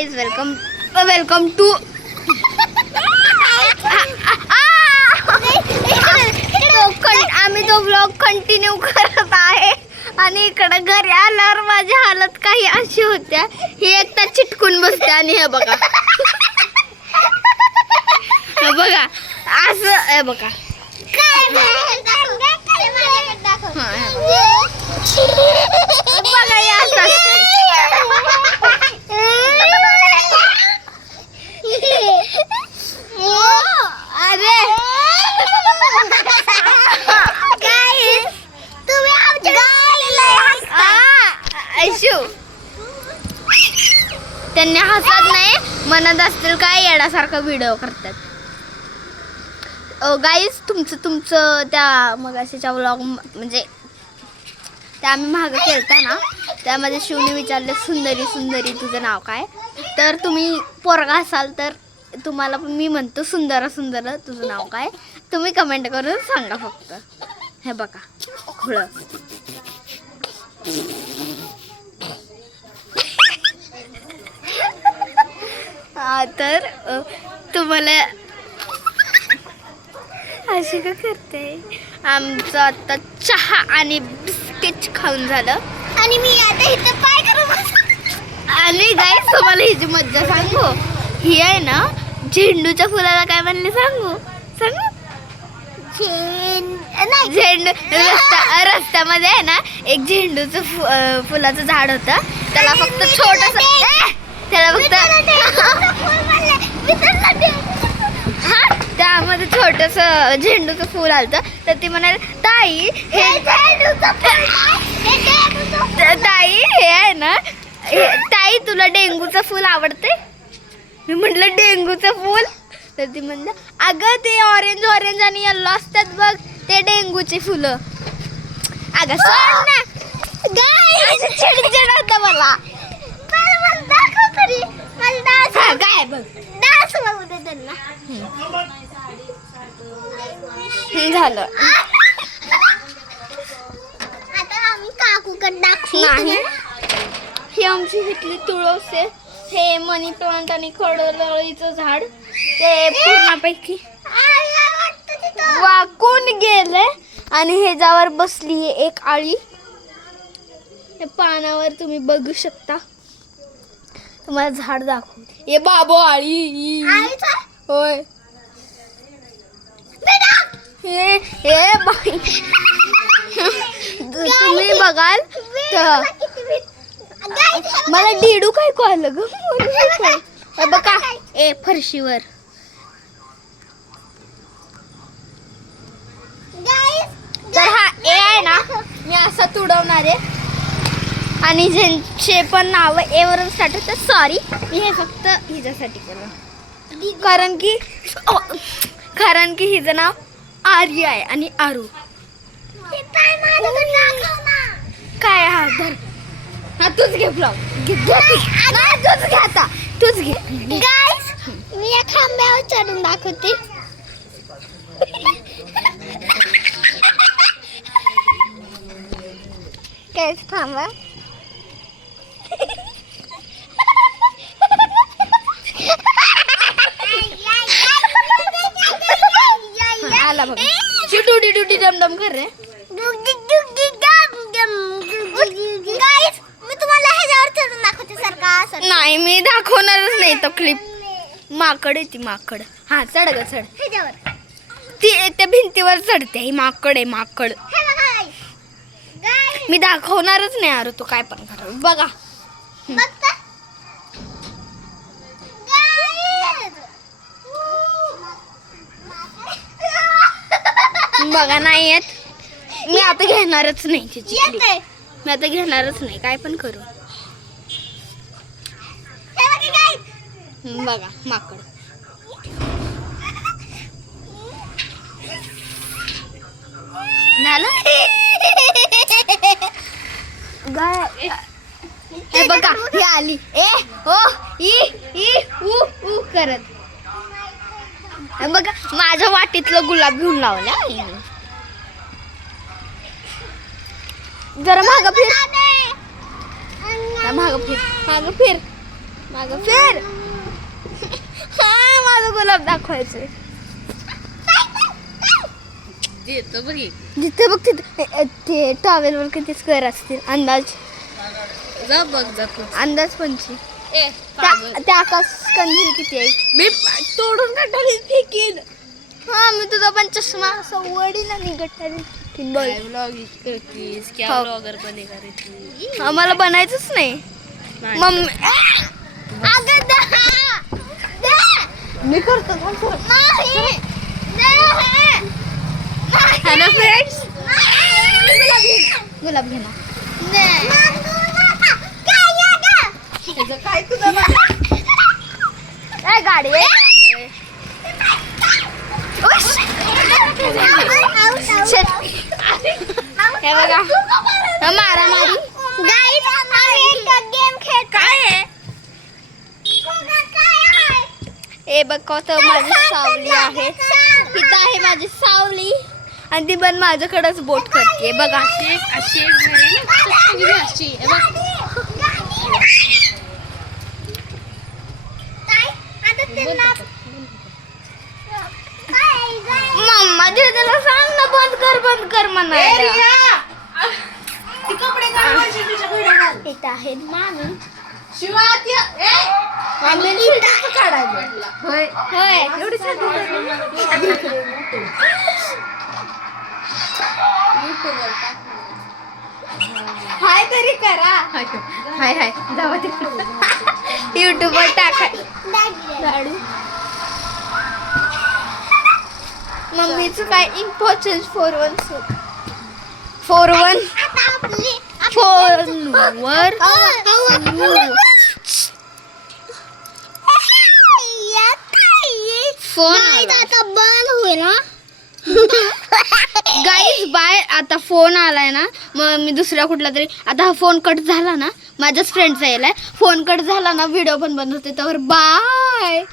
Guys welcome to आम्ही तो vlog continue करत आहे आणि इकडे घरी आल्यावर माझी हालत काही अशी होत्या. ही एकटा चिटकून बसते आणि हे बघा बघा असं हे बघा त्यांनी हसत नाही म्हणत असतील काय येण्यासारखा व्हिडिओ करतात. गाईज तुमचं त्या मगाशीच्या व्लॉग म्हणजे त्या आम्ही मागं केलता ना त्यामध्ये शिवने विचारले सुंदरी तुझं नाव काय. तर तुम्ही पोरगा असाल तर तुम्हाला पण मी म्हणतो सुंदर तुझं नाव काय. तुम्ही कमेंट करून सांगा फक्त. हे बघा खुळं तर तुम्हाला अशी का करते. आमचं आता चहा आणि बिस्किट खाऊन झालं आणि मी आता इथं काय करू. आणि गाईस तुम्हाला हिची मज्जा सांगू. ही आहे ना झेंडूच्या फुलाला काय म्हणले सांगू झेंडू रस्त्यामध्ये आहे ना एक झेंडूचं फुलाचं झाड होतं. त्याला फक्त त्यामध्ये छोटस झेंडूचं फुल आलतं. तर ती म्हणाली ताई हे आहे ना ताई तुला डेंगूचं फुल आवडते. मी म्हटलं डेंगूचं फुल. तर ती म्हणलं अगं ते ऑरेंज आणि येल्लो असतात बघ ते डेंगूचे फुलं. अगं सोड ना चिडचिड होतं मला. काय बघ झालं आता आम्ही काकूकडे दाखवू. ही आमची इथली तुळस आहे. हे मनी प्लांट आणि खडलळीचं झाड ते पूर्णपैकी वाकून गेले आणि ह्याच्यावर बसली एक आळी. हे पानावर तुम्ही बघू शकता. तुम्हाला झाड दाखवू. हे बाबो आळी होय. हे बाई तुम्ही बघाल तर मला डिडू काय कळलं ग. बघा ए फरशीवर तर हा ए आहे ना मी असा तुडवणार आहे आणि ज्यांचे पण नाव ए वरून स्टार्ट होतं. सॉरी मी हे फक्त हिच्यासाठी केलं कारण की हिचं नाव आर्य आहे आणि आरू काय. हा धर हा तूच घे ब्लॉग तूच घे आता तूच घे. गाईस मी या खांब्यावर चढून दाखवते. काय थांबा आला बघ डुडी डम कर रे. मी तुम्हाला ह्याच्यावर चढून दाखवते सारखा. नाही मी दाखवणारच नाही तो क्लिप. माकड आहे ती माकड. हा चढ ग चढ ह्याच्यावर. ती त्या भिंतीवर चढते. ही माकड आहे माकड. मी दाखवणारच नाही अरे तू काय पण कर बघा. बघा नाही येत. मी आता घेणारच नाही तिची क्लिप. मी आता घेणारच नाही काय पण करू. बघा माकड झालं. हे बघा ही आली ए ओ ई ऊ करत. बघा माझ्या वाटीतलं गुलाब घेऊन लावल्या. जरा मागं फिर, मागं फिर, मागं फिर. मागं फिर. हा माझं गुलाब दाखवायचंय. जिथे बघ तिथे ते टॉवेलवर किती स्क्वेअर असतील अंदाज. जा बघ जा तू. अंदाज 25. त्या आकाश कंदील किती आहे. मी तोडून काढली फेकीन. हा मी तुझा पण चष्मा असं वडील आणि गट्टारी व्लॉग करतीस क्या हो. ब्लॉगर बनेगा रे तू. आम्हाला बनायचंच नाही. मम्मी अगं मी करतो. Hello friends. गुलाब घे ना. काय तुझं गाडी हे बघा मारामारी. गेम खेळ काय हे बघ कत माझी सावली आहे. तिथं आहे माझी सावली आणि ती पण माझ्याकडेच बोट करते बघा. अशी अशी मम्मा त्याला सांग ना बंद कर म्हणायला. इथं आहे मामी. होय एवढी हाय तरी करा. हाय हाय जावा तिकडे युट्यूबवर टाकाय. मम्मीचं काय इम्पॉर्टन्स 4-1 4-1 फोनवर फोन आता बंद होईल ना. Guys bye. आता फोन आलाय ना मग मी दुसऱ्या कुठला तरी. आता हा फोन कट झाला ना माझ्याच फ्रेंडचा यायलाय. फोन कट झाला ना व्हिडिओ पण बंद होते. तर बाय.